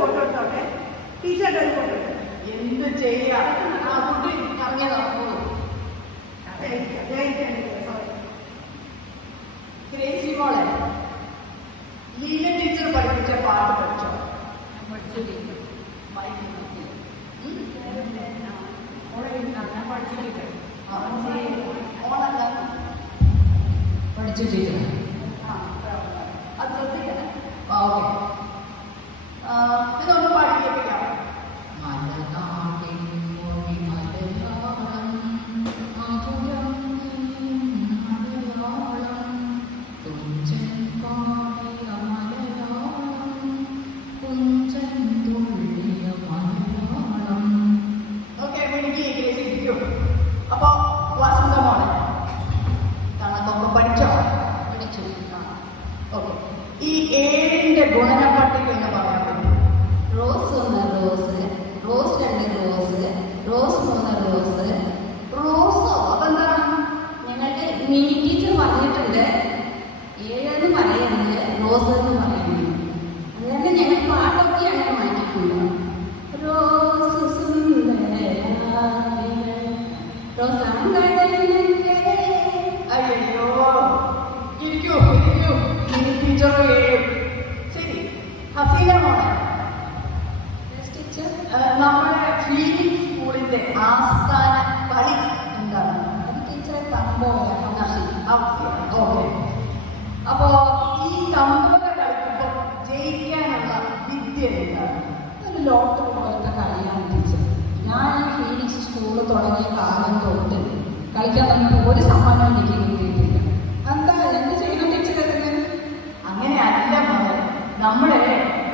Photo എടുത്തോട്ടെ. ടീച്ചറുടെ ഒരു ഫോട്ടോ എന്ത് ചെയ്യാം? ആ കുട്ടി ഇറങ്ങിയ നടക്കുള്ളൂ. ഗ്രേസി മോളെ, ലീല ടീച്ചർ പഠിപ്പിച്ച പാട്ട് പഠിച്ചോ? പഠിച്ചു ടീച്ചർ. പഠിച്ചു ടീച്ചർ. അത് ശ്രദ്ധിക്കണം. ഓക്കെ, ഇതൊന്ന് പാടിക്കേൾപ്പിക്കാം. അപ്പൊ വസന്ത മോളെ കണക്കൊക്കെ പഠിച്ചോ? പഠിച്ചു. ഓക്കെ, ഈ 7ന്റെ ഗുണന പട്ടിക എന്ന് പറയാൻ പറ്റും? Rows 1 rows, rows 2 rows, rows 3 rows. റോസോ? അതെന്താണ്? ഞങ്ങളുടെ മിനി ടീച്ചർ പറഞ്ഞിട്ടുണ്ട് 7 എന്ന് പറയുന്നത് റോസ് എന്ന് പറയുന്നത്. അതുകൊണ്ട് ഞങ്ങൾ പാട്ടൊക്കെ അങ്ങനെ മാറ്റിയിട്ടുണ്ട്. റോസ് അയ്യോ, ഇരിക്കൂ ഇരിക്കൂ. Mini teacher 7. ശരി, ഹസീന മോളെ, നമ്മുടെ ഫീനിക്സ് സ്കൂളിന്റെ ആസ്ഥാന കളി എന്താണ്? ടീച്ചറെ തമ്പോല. ഓക്കെ, അപ്പോ ഈ തമ്പോല കളിക്കുമ്പോ ജയിക്കാനുള്ള വിദ്യ എന്താണ്? ഒരു ലോട്ടറി പോലത്തെ കളിയാണ് ടീച്ചർ. ഞാൻ ഈ ഫീനിക്സ് സ്കൂൾ തുടങ്ങിയ കാലം തൊട്ട് കളിക്കാൻ തുടങ്ങിയപ്പോൾ ഒരു സമ്മാനം എനിക്ക് കിട്ടിയിട്ടില്ല. എന്താ എന്ത് ചെയ്യണം ടീച്ചർ? അങ്ങനെ അല്ല മോളെ, നമ്മുടെ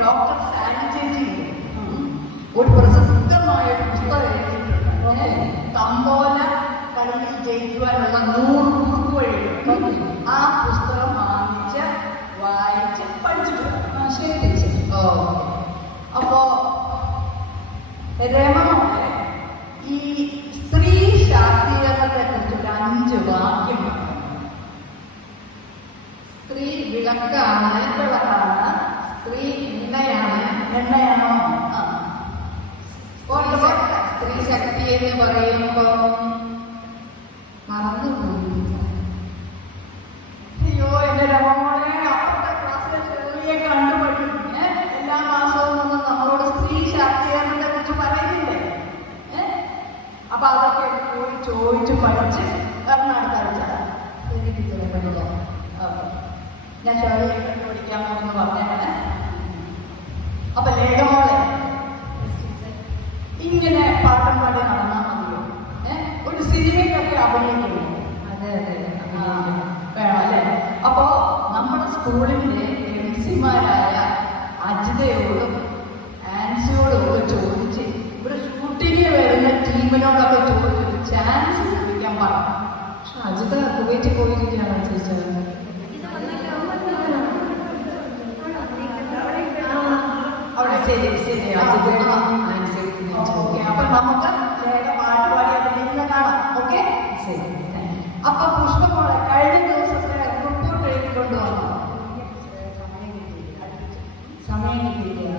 ഡോക്ടർ സാനി ചേച്ചി ഒരു പ്രസിദ്ധമായ പുസ്തകം എഴുതിയിട്ടുണ്ട്. തമ്പോല കളിയിൽ ജയിക്കുവാനുള്ള 100 കുറുക്കുവഴികൾ. ആ പുസ്തകം വായിച്ച് പഠിച്ചിട്ടുണ്ട്. ശരി ടീച്ചർ. അപ്പോ രമ മോളെ, ഈ സ്ത്രീ ശാക്തീകരണത്തെ കുറിച്ചൊരു 5 വാക്യം. സ്ത്രീ വിളക്കാണ്, സ്ത്രീ എണ്ണയാണോ? സ്ത്രീ ശക്തി എന്ന് പറയുമ്പോൾ മറന്നുപോയി. അയ്യോ, എന്റെ രമോളെ, അപ്പുറത്തെ ക്ലാസ്സിലെ ചെറിയ കണ്ടുപഠിക്കും. എല്ലാ മാസവും ഒന്നും നമ്മളോട് സ്ത്രീ ശാക്തീകരണത്തെ കുറിച്ച് പറയുന്നില്ലേ? അപ്പൊ അതൊക്കെ പോയി ചോദിച്ച് പഠിച്ച് അടുത്ത ടീച്ചറെ പഠിക്കാം. ഞാൻ ചെറിയ കണ്ടുപിടിക്കാമെന്ന് പറഞ്ഞാണ്. അപ്പൊ ലേഖമോളെ, ഇങ്ങനെ പാട്ടം പാടി നടന്നാൽ മതിയോ? ഒരു സിനിമയ്ക്കൊക്കെ അഭിനയിക്കുന്നു. അതെ വേണം അല്ലേ? അപ്പോ നമ്മുടെ സ്കൂളിന്റെ എംസിമാരായ അജിതയോടും ആൻസിയോടും ഒക്കെ ചോദിച്ച് ഒരു ഷൂട്ടിന് വരുന്ന ടീമിനോടൊക്കെ ചോദിച്ചൊരു ചാൻസ് ചോദിക്കാൻ പറഞ്ഞു. അജിത കുവൈറ്റിൽ പോയിരിക്കുകയാണ് ടീച്ചർ. അവിടെ ശരി ശരി. അപ്പൊ നമുക്ക് വേഗം പാട്ട് പാടി അഭിനയിക്കുന്ന കാണാം. ഓക്കെ, ശരി. അപ്പൊ പുഷ്പമോളെ, കഴിഞ്ഞ ദിവസത്തെ റിപ്പോർട്ട് എഴുതിക്കൊണ്ടുവന്നു. സമയം കിട്ടിയില്ല.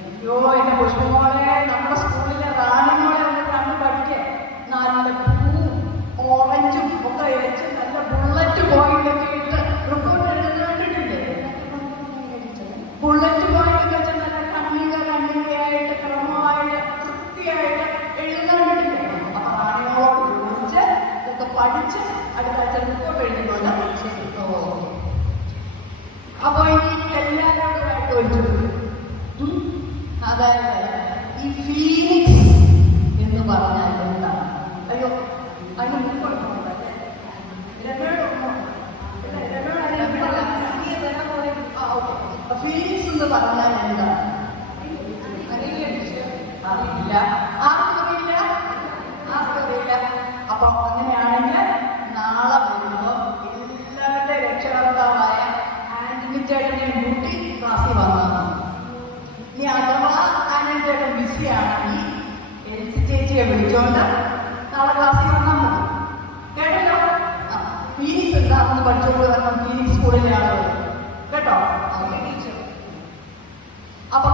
അയ്യോ, എന്റെ പുഷ്പമോളെ, നമ്മുടെ സ്കൂളിലെ റാണിമോളെ ഒന്ന് കണ്ടു പഠിക്കേ. നല്ല പൂവും ഓറഞ്ചും ഒക്കെ വെച്ച് നല്ല ബുള്ളറ്റ് പോയിന്റൊക്കെ ഇട്ട് റിപ്പോർട്ട് എഴുതുന്നത് കണ്ടിട്ടില്ലേ? ബുള്ളറ്റ് പോയിന്റ് വെച്ച് നല്ല കണ്ണികയായിട്ട് ക്രമമായിട്ട് കൃത്യമായിട്ട് എഴുതുന്നത് കണ്ടിട്ടില്ലേ? അപ്പൊ റാണിമോളോട് ചോദിച്ച് ഇതൊക്കെ പഠിച്ച് അടുത്ത റിപ്പോർട്ട് എഴുതുന്നുണ്ട്. അപ്പൊ ഇനി എല്ലാവരോടുമായിട്ട് ഒരു അതായത് ഈ ഫീനിക്സ് എന്ന് പറഞ്ഞാൽ എന്താണ്? അയ്യോ, അതിന് മുൻപുണ്ടോ? ഫീനിക്സ് എന്ന് പറഞ്ഞാൽ എന്താണ്? അറിയില്ല. ആർക്കറിയില്ല? അപ്പൊ അങ്ങനെയാണെങ്കിൽ നാളെ വരുമ്പോ എല്ലാവരുടെ രക്ഷകർത്താവായ ആന്റണി ചേട്ടനെയും കൂട്ടി ക്ലാസ്സിൽ വന്നതാണ്. ഇനി അഥവാ ആന്റണി ചേട്ടൻ ബിസിയാണെങ്കിൽ എൽസി ചേച്ചിയെ വിളിച്ചോണ്ട് നാളെ ക്ലാസ്സിൽ വന്നാൽ മതി. കേട്ടല്ലോ? ഫീനിക്സ് എന്താണെന്ന് പഠിച്ചുകൊണ്ട് വരണം ഫീനിക്സ് സ്കൂളിലെ ആളുകൾ. കേട്ടോ? അപ്പൊ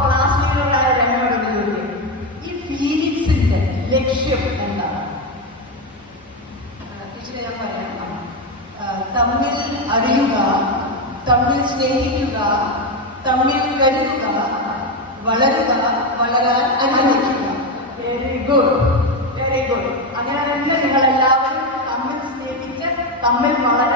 തമ്മിൽ സ്നേഹിക്കുക, തമ്മിൽ കരുതുക, വളരുക, വളരാൻ അനുവദിക്കുക. Very good, very good. അങ്ങനെ തന്നെ നിങ്ങൾ എല്ലാവരും തമ്മിൽ സ്നേഹിച്ച് തമ്മിൽ വളരാൻ